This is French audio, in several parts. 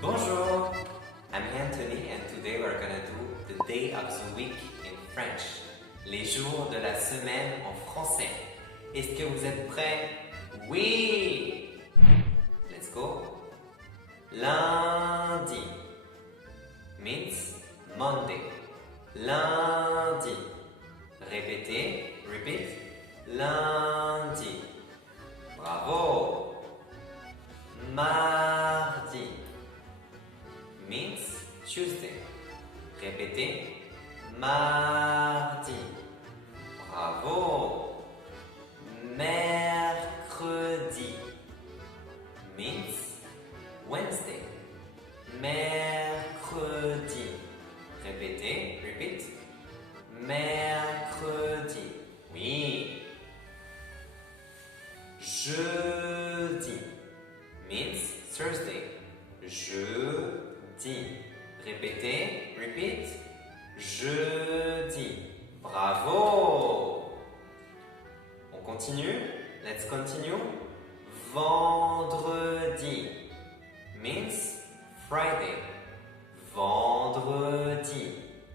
Bonjour, I'm Anthony and today we're gonna do the day of the week in French. Les jours de la semaine en français. Est-ce que vous êtes prêts? Oui! Let's go. Lundi means Monday. Lundi. Répétez, repeat. Lundi. Bravo. Mardi means Tuesday. Répétez. Mardi. Bravo. Mercredi means Wednesday. Mercredi. Répétez, repeat. Mercredi. Oui. Jeudi means Thursday. Jeudi. Répétez, repeat. Jeudi. Bravo. On continue. Let's continue. Vendredi means Friday. Vendredi.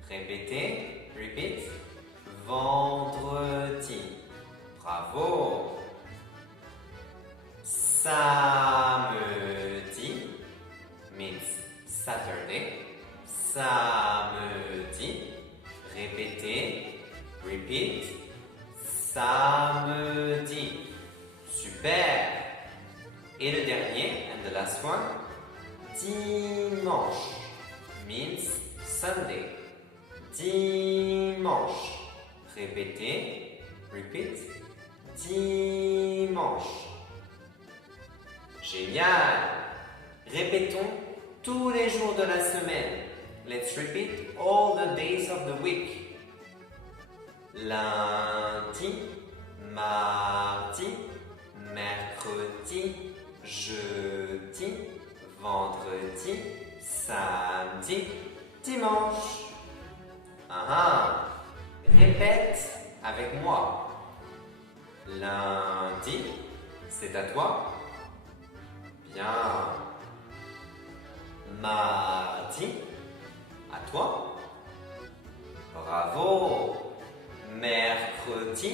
Répétez, repeat. Vendredi. Bravo. Samedi means Saturday. Samedi. Répétez, repeat. Samedi. Super. Et le dernier, and the last one, dimanche means Sunday. Dimanche. Répétez, repeat. Dimanche. Génial! Répétons tous les jours de la semaine. Let's repeat all the days of the week. Lundi, mardi, mercredi, jeudi, vendredi, samedi, dimanche. Répète avec moi. Lundi, c'est à toi. Bien. Mardi, à toi. Bravo. Mercredi.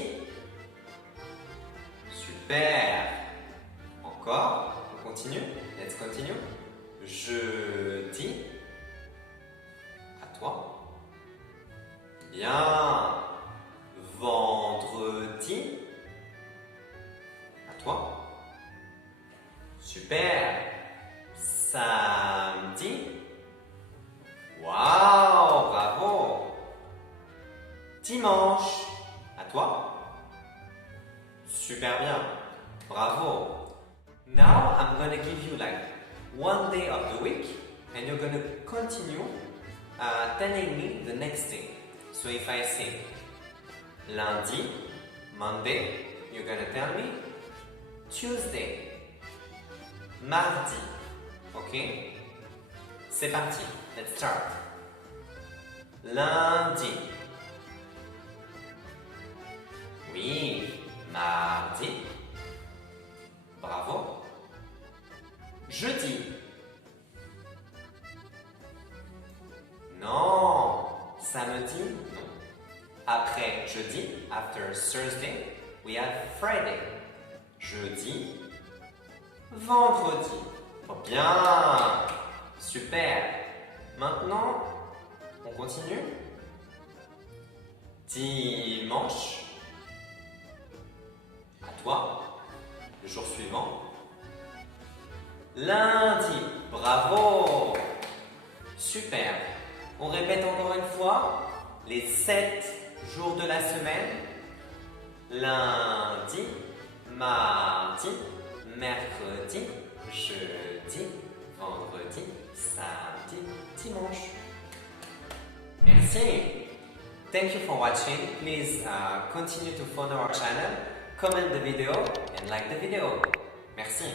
Super. Encore. On continue. Let's continue. Jeudi. À toi. Bien. Vendredi. À toi. Super. Samedi. Waouh, bravo. Dimanche. À toi. Super bien. Bravo. Now I'm going to give you like one day of the week and you're going to continue telling me the next day. So if I say lundi, Monday, you're going to tell me Tuesday, mardi. Ok? C'est parti. Let's start. Lundi. Oui. Mardi. Bravo. Jeudi. Non. Samedi. Non. Après jeudi, after Thursday, we have Friday. Jeudi. Vendredi. Oh, bien. Super. Maintenant, on continue. Dimanche. À toi. Le jour suivant. Lundi. Bravo. Super. On répète encore une fois les 7 jours de la semaine. Lundi, mardi, mercredi, jeudi, vendredi, samedi, dimanche. Merci. Thank you for watching. Please continue to follow our channel, comment the video and like the video. Merci.